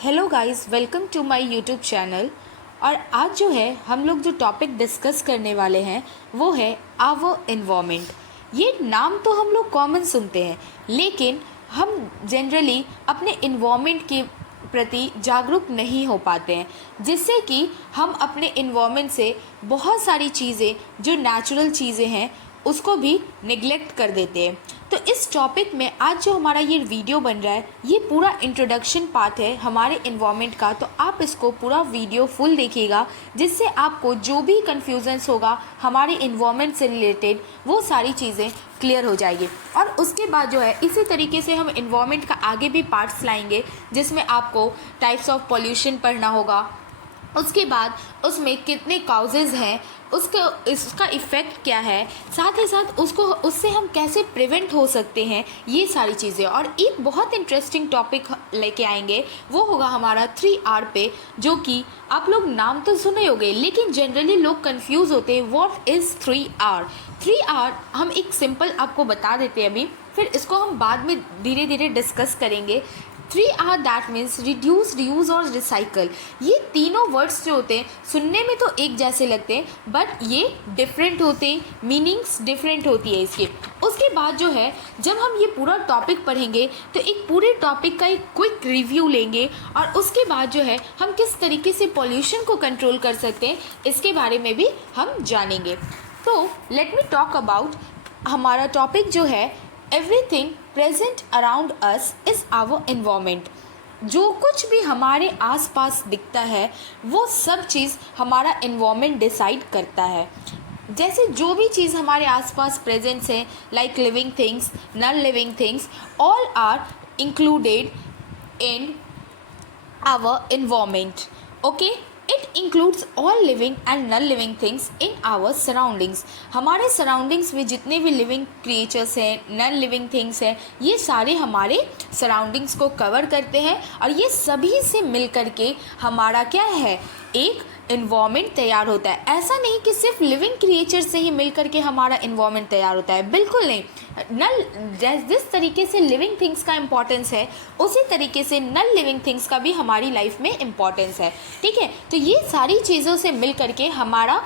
Hello guys, welcome to my YouTube channel. और आज जो है हम लोग जो टॉपिक डिस्कस करने वाले हैं वो है आवर इन्वायरमेंट। ये नाम तो हम लोग कॉमन सुनते हैं, लेकिन हम जनरली अपने इन्वायरमेंट के प्रति जागरूक नहीं हो पाते हैं, जिससे कि हम अपने इन्वायरमेंट से बहुत सारी चीज़ें जो नेचुरल चीज़ें हैं उसको भी निगलेक्ट कर देते हैं। तो इस टॉपिक में आज जो हमारा ये वीडियो बन रहा है, ये पूरा इंट्रोडक्शन पार्ट है हमारे इन्वायरमेंट का। तो आप इसको पूरा वीडियो फुल देखिएगा, जिससे आपको जो भी कन्फ्यूजन्स होगा हमारे इन्वायरमेंट से रिलेटेड वो सारी चीज़ें क्लियर हो जाएगी। और उसके बाद जो है इसी तरीके से हम इन्वायरमेंट का आगे भी पार्ट्स लाएंगे, जिसमें आपको टाइप्स ऑफ पोल्यूशन पढ़ना होगा, उसके बाद उसमें कितने काउजेज़ हैं, इसका इफ़ेक्ट क्या है, साथ ही साथ उससे हम कैसे प्रिवेंट हो सकते हैं, ये सारी चीज़ें। और एक बहुत इंटरेस्टिंग टॉपिक लेके आएंगे, वो होगा हमारा 3R पे, जो कि आप लोग नाम तो सुने होंगे, लेकिन जनरली लोग कंफ्यूज होते हैं व्हाट इज़ 3R। 3R हम एक सिंपल आपको बता देते हैं अभी, फिर इसको हम बाद में धीरे धीरे डिस्कस करेंगे। 3R that means reduce, reuse और रिसाइकल। ये तीनों वर्ड्स जो होते हैं सुनने में तो एक जैसे लगते हैं, बट ये डिफरेंट होते हैं, मीनिंग्स डिफरेंट होती है इसकी। उसके बाद जो है जब हम ये पूरा टॉपिक पढ़ेंगे तो एक पूरे टॉपिक का एक क्विक रिव्यू लेंगे, और उसके बाद जो है हम किस तरीके से पॉल्यूशन को कंट्रोल कर सकते हैं इसके बारे में भी हम जानेंगे। तो लेट मी टॉक अबाउट हमारा टॉपिक जो है everything present around us is our environment. जो कुछ भी हमारे आसपास दिखता है वो सब चीज़ हमारा इन्वायरमेंट डिसाइड करता है। जैसे जो भी चीज़ हमारे आसपास प्रेजेंट्स है, like living things, non living things, all are included in our environment. Okay, it includes all living and non living things in our surroundings. हमारे सराउंडिंग्स में जितने भी लिविंग क्रिएचर्स हैं, नॉन लिविंग थिंग्स हैं, ये सारे हमारे सराउंडिंग्स को कवर करते हैं, और ये सभी से मिल कर के हमारा क्या है, एक इन्वायरमेंट तैयार होता है। ऐसा नहीं कि सिर्फ लिविंग क्रिएचर से ही मिल करके हमारा इन्वायरमेंट तैयार होता है, बिल्कुल नहीं। जिस तरीके से लिविंग थिंग्स का इम्पोर्टेंस है, उसी तरीके से नॉन लिविंग थिंग्स का भी हमारी लाइफ में इम्पोर्टेंस है। ठीक है, तो ये सारी चीज़ों से मिल करके हमारा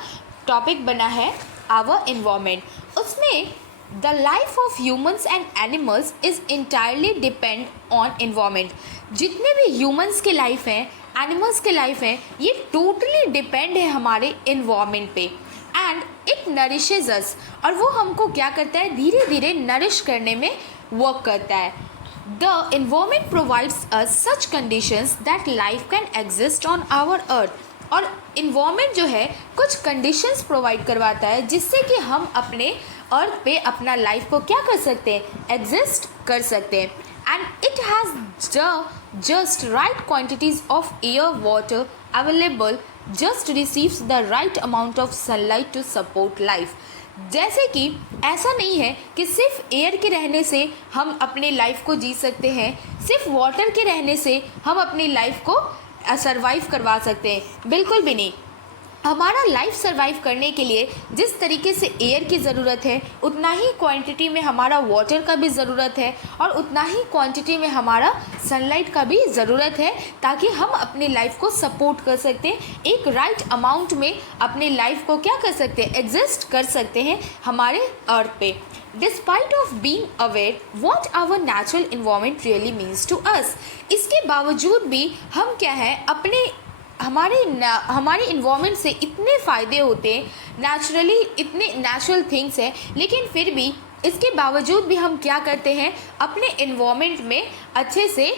टॉपिक बना है आवर इन्वायरमेंट। उसमें the life of humans and animals is entirely depend on environment. जितने भी ह्यूमन्स के लाइफ हैं, एनिमल्स के लाइफ हैं, ये टोटली डिपेंड है हमारे इन्वायरमेंट पे। एंड इट नरिशेज अस, और वो हमको क्या करता है, धीरे धीरे नरिश करने में वर्क करता है। The environment provides us such conditions that life can exist on our earth. और इन्वायरमेंट जो है कुछ कंडीशंस प्रोवाइड करवाता है, जिससे कि हम अपने अर्थ पे अपना लाइफ को क्या कर सकते हैं, एग्जिस्ट कर सकते हैं। And it has the just right quantities of air water available, just receives the right amount of sunlight to support life. जैसे कि ऐसा नहीं है कि सिर्फ एयर के रहने से हम अपने लाइफ को जी सकते हैं, सिर्फ वाटर के रहने से हम अपनी लाइफ को सरवाइव करवा सकते हैं, बिल्कुल भी नहीं। हमारा लाइफ सरवाइव करने के लिए जिस तरीके से एयर की ज़रूरत है, उतना ही क्वांटिटी में हमारा वाटर का भी ज़रूरत है, और उतना ही क्वांटिटी में हमारा सनलाइट का भी ज़रूरत है, ताकि हम अपनी लाइफ को सपोर्ट कर सकते हैं, एक राइट अमाउंट में अपने लाइफ को क्या कर सकते हैं, एग्जिस्ट कर सकते हैं हमारे अर्थ पे। Despite of being aware what our natural environment really means to us, इसके बावजूद भी हम क्या है, अपने हमारे इन्वायरमेंट से इतने फ़ायदे होते हैं, नेचुरली इतने नेचुरल थिंग्स हैं, लेकिन फिर भी इसके बावजूद भी हम क्या करते हैं, अपने इन्वायरमेंट में अच्छे से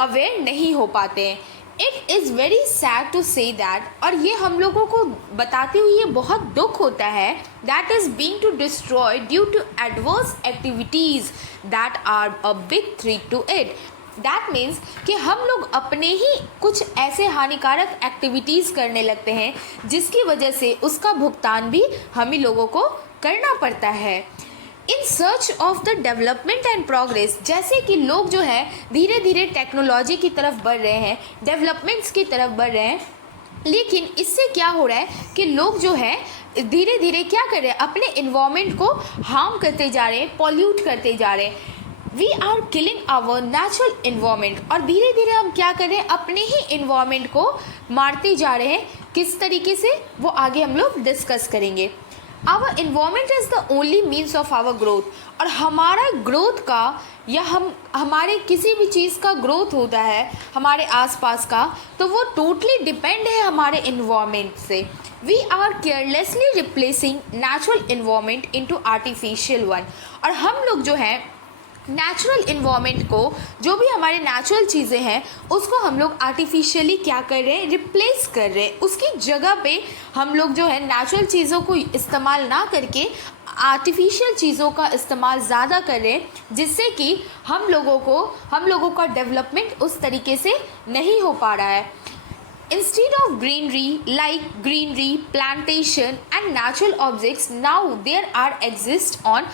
अवेयर नहीं हो पाते हैं। It is very sad to say that, और ये हम लोगों को बताते हुए ये बहुत दुख होता है, that is being to destroy due to adverse activities that are a big threat to it. That means कि हम लोग अपने ही कुछ ऐसे हानिकारक एक्टिविटीज़ करने लगते हैं, जिसकी वजह से उसका भुगतान भी हम ही लोगों को करना पड़ता है। In search of the development and progress, जैसे कि लोग जो है धीरे धीरे टेक्नोलॉजी की तरफ बढ़ रहे हैं, डेवलपमेंट्स की तरफ बढ़ रहे हैं, लेकिन इससे क्या हो रहा है कि लोग जो है धीरे धीरे क्या कर रहे हैं, अपने इन्वायरमेंट को हार्म करते जा रहे हैं, पॉल्यूट करते जा रहे हैं। We are killing our natural environment, और धीरे धीरे हम क्या कर रहे हैं, अपने ही इन्वायरमेंट को मारते जा रहे हैं। किस तरीके से, वो आगे हम लोग डिस्कस करेंगे। Our environment is the only means of our growth, और हमारा ग्रोथ का या हमारे किसी भी चीज़ का ग्रोथ होता है हमारे आसपास का, तो वो टोटली डिपेंड है हमारे इन्वायरमेंट से। We are carelessly replacing natural environment into artificial one, और हम लोग जो है नेचुरल इन्वायरमेंट को, जो भी हमारे नेचुरल चीज़ें हैं उसको हम लोग आर्टिफिशियली क्या कर रहे हैं, रिप्लेस कर रहे हैं। उसकी जगह पे हम लोग जो है नेचुरल चीज़ों को इस्तेमाल ना करके आर्टिफिशियल चीज़ों का इस्तेमाल ज़्यादा कर रहे हैं, जिससे कि हम लोगों का डेवलपमेंट उस तरीके से नहीं हो पा रहा है। Instead of greenery, like greenery, plantation and natural objects, now there are exist on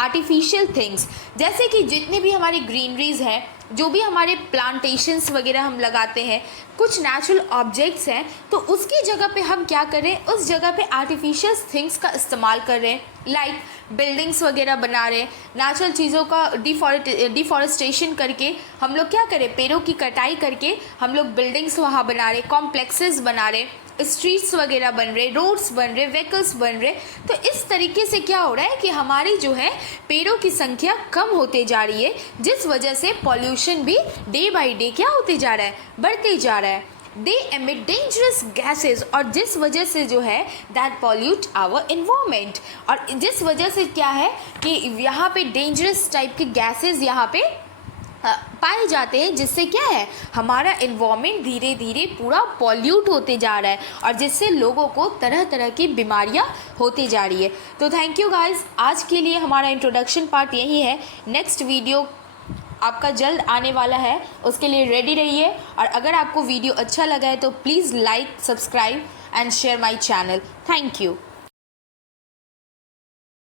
artificial things. जैसे कि जितने भी हमारे ग्रीनरीज हैं, जो भी हमारे प्लांटेशंस वगैरह हम लगाते हैं, कुछ नेचुरल ऑब्जेक्ट्स हैं, तो उसकी जगह पे हम क्या कर रहे हैं, उस जगह पे आर्टिफिशियल थिंग्स का इस्तेमाल कर रहे हैं। लाइक बिल्डिंग्स वगैरह बना रहे हैं, नेचुरल चीज़ों का डिफॉरेस्टेशन करके हम लोग क्या करें, पेड़ों की कटाई करके हम लोग बिल्डिंग्स वहाँ बना रहे, कॉम्प्लेक्सेस बना रहे, स्ट्रीट्स वगैरह बन रहे, रोड्स बन रहे, व्हीकल्स बन रहे। तो इस तरीके से क्या हो रहा है कि हमारी जो है पेड़ों की संख्या कम होते जा रही है, जिस वजह से पॉल्यूशन भी डे बाय डे क्या होते जा रहा है, बढ़ते जा रहा है। दे एमिट डेंजरस गैसेज, और जिस वजह से जो है दैट पॉल्यूट आवर इन्वायरमेंट, और जिस वजह से क्या है कि यहाँ पे डेंजरस टाइप के गैसेज यहाँ पे पाए जाते हैं, जिससे क्या है हमारा इन्वायरमेंट धीरे धीरे पूरा पॉल्यूट होते जा रहा है, और जिससे लोगों को तरह तरह की बीमारियां होती जा रही है। तो थैंक यू गाइस, आज के लिए हमारा इंट्रोडक्शन पार्ट यही है। नेक्स्ट वीडियो आपका जल्द आने वाला है, उसके लिए रेडी रहिए। और अगर आपको वीडियो अच्छा लगा है तो please like, subscribe and share my channel. Thank you.